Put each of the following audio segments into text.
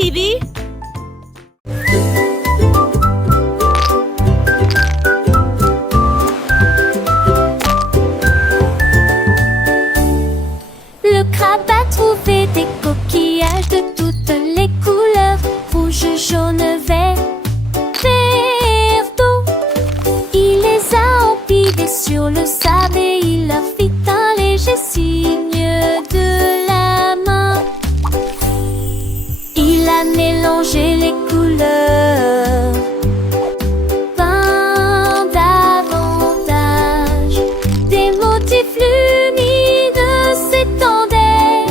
TV? Le crabe a trouvé des coquillages de toutes les couleurs, rouge, jaune, vert, d'eau. Il les a empilés sur le sable et il leur fit un léger signe de la main. Il a mélangé les couleurs, peint davantage. Des motifs lumineux s'étendaient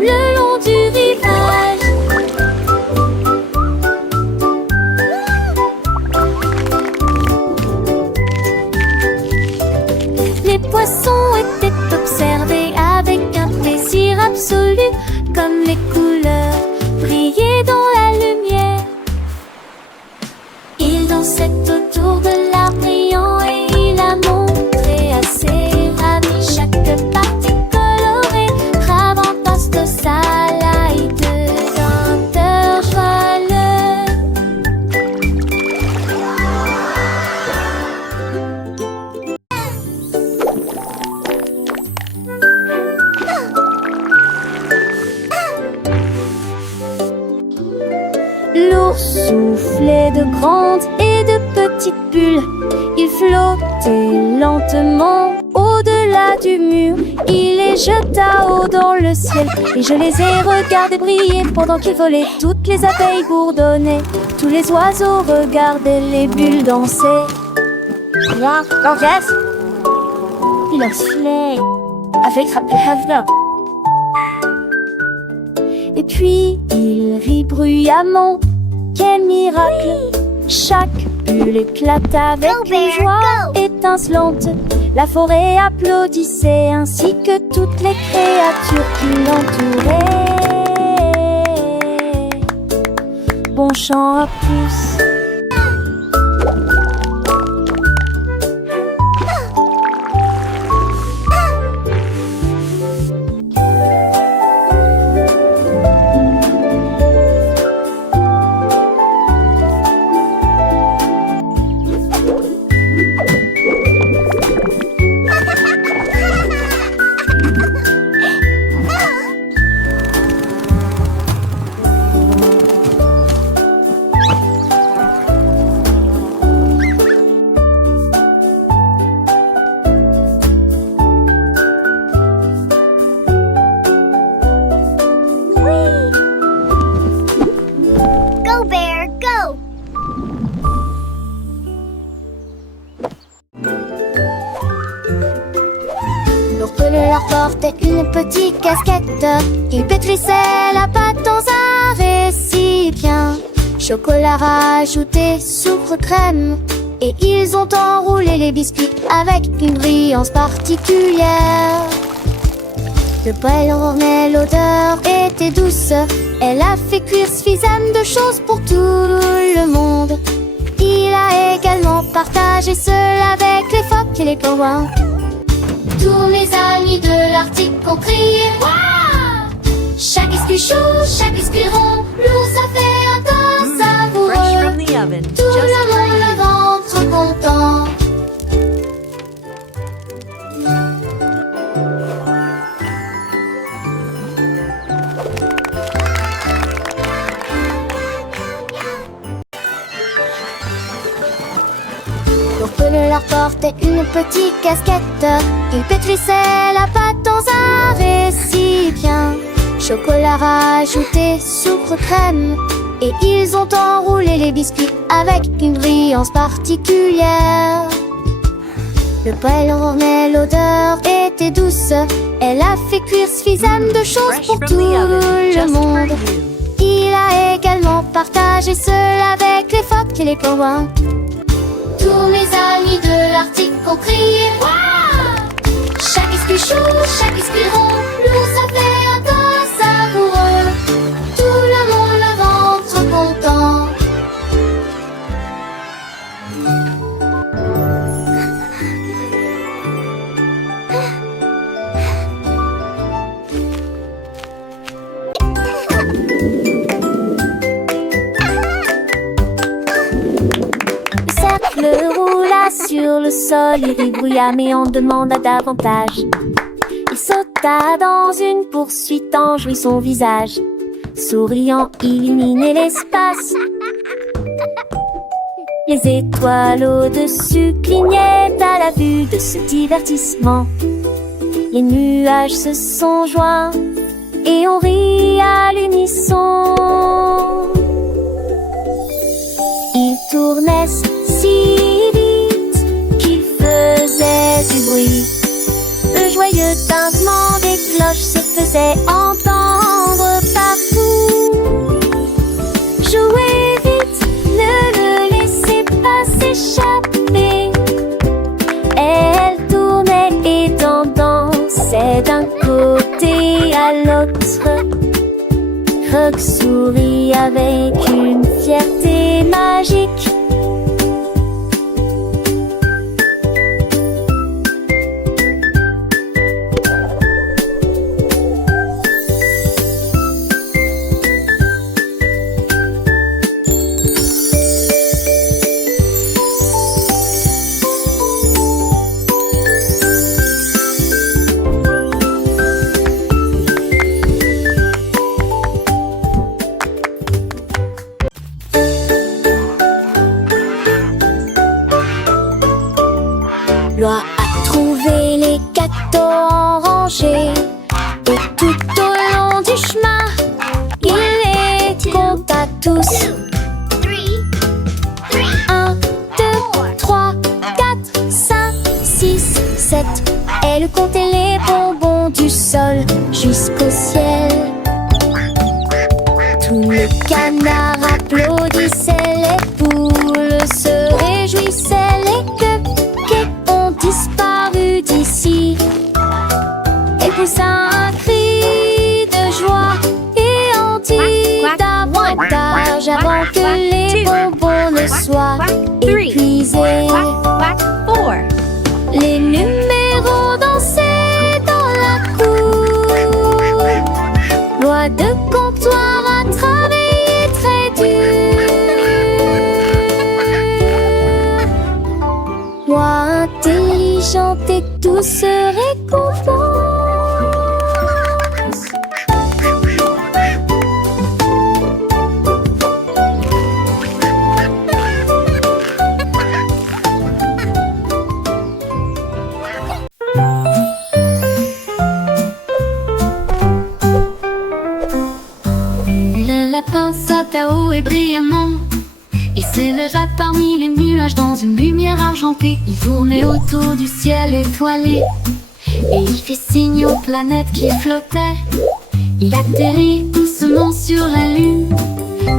le long du rivage. Les poissons étaient observés avec un plaisir absolu, comme les couleurs brillaient dans la lumière. Ils dansaient autour de l'arbre brillant et il a montré à ses amis chaque partie colorée, gravant passe salade d'un cœur joyeux. L'ours soufflait de grandes et de petites bulles. Il flottait lentement au-delà du mur. Il les jeta haut dans le ciel et je les ai regardés briller pendant qu'ils volaient. Toutes les abeilles bourdonnaient, tous les oiseaux regardaient les bulles danser. Là, Jeff? Il en filait avec sa petite. et puis il rit bruyamment. Quel miracle! Chaque bulle éclata avec une joie étincelante. La forêt applaudissait ainsi que toutes les créatures qui l'entouraient. Bon chant à tous. Go Bear, go! L'ours leur portait une petite casquette. Il pétrissait la pâte dans un récipient. Chocolat rajouté, sucre, crème. Et ils ont enroulé les biscuits avec une brillance particulière. De près mais l'odeur était douce. Elle a fait cuire suffisamment de choses pour tout le monde. Il a également partagé cela avec les phoques et les pingouins. Tous mes amis de l'Arctique ont crié Waouh! Chaque biscuit chaud, chaque biscuit rond, l'ours a fait un tas Fresh from savoureux. the oven. Tout Just le monde le ventre content. L'ours leur portait une petite casquette. Il pétrissait la pâte dans un récipient. Chocolat rajouté, sucre, crème. Et ils ont enroulé les biscuits avec une brillance particulière. Le poêle mais l'odeur était douce. Elle a fait cuire suffisamment de choses fresh pour from tout the oven. le Just for monde. you. Il a également partagé cela avec les phoques et les pingouins. Tous mes amis de l'Arctique ont crié Waouh! Chaque biscuit chaud, chaque biscuit rond, l'ours a fait un tas savoureux. Tout le monde le ventre content. sol, il ribrouilla mais en demanda davantage. Il sauta dans une poursuite en jouit son visage. Souriant, il illuminait l'espace. Les étoiles au-dessus clignaient à la vue de ce divertissement. Les nuages se sont joints et on rit à l'unisson. Il tournait si vite qu'il faisait du bruit. Le joyeux tintement des cloches se faisait entendre partout. Jouez vite, ne le laissez pas s'échapper. Elle tournait et dansait d'un côté à l'autre. Croc sourit avec une fierté magique. Loi a trouvé les cactos en rangée et tout au long du chemin, il les compta tous. 1, 2, 3, 4, 5, 6, 7. Elle comptait les bonbons du sol jusqu'au ciel. Tout le canard applaudissait, les poules se réjouissaient, les cupcakes ont disparu d'ici. Elle poussa un cri de joie et en dit davantage avant que les bonbons ne soient épuisés. Les numéros dansaient dans la cour. Loi de comptoir a travaillé très dur. Loi intelligente et tout se récompense. Le lapin sauta haut et brillamment. Il s'éleva parmi les nuages dans une lumière argentée. Il tournait autour du ciel étoilé et il fit signe aux planètes qui flottaient. Il atterrit doucement sur la lune.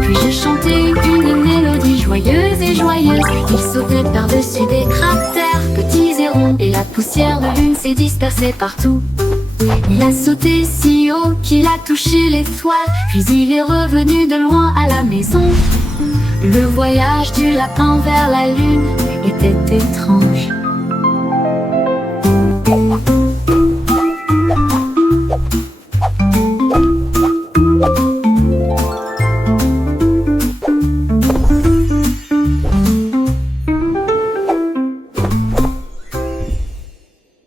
Puis je chantais une mélodie joyeuse et joyeuse. Il sautait par-dessus des cratères petits et ronds, et la poussière de lune s'est dispersée partout. Il a sauté si haut qu'il a touché l'étoile, puis il est revenu de loin à la maison. Le voyage du lapin vers la lune était étrange.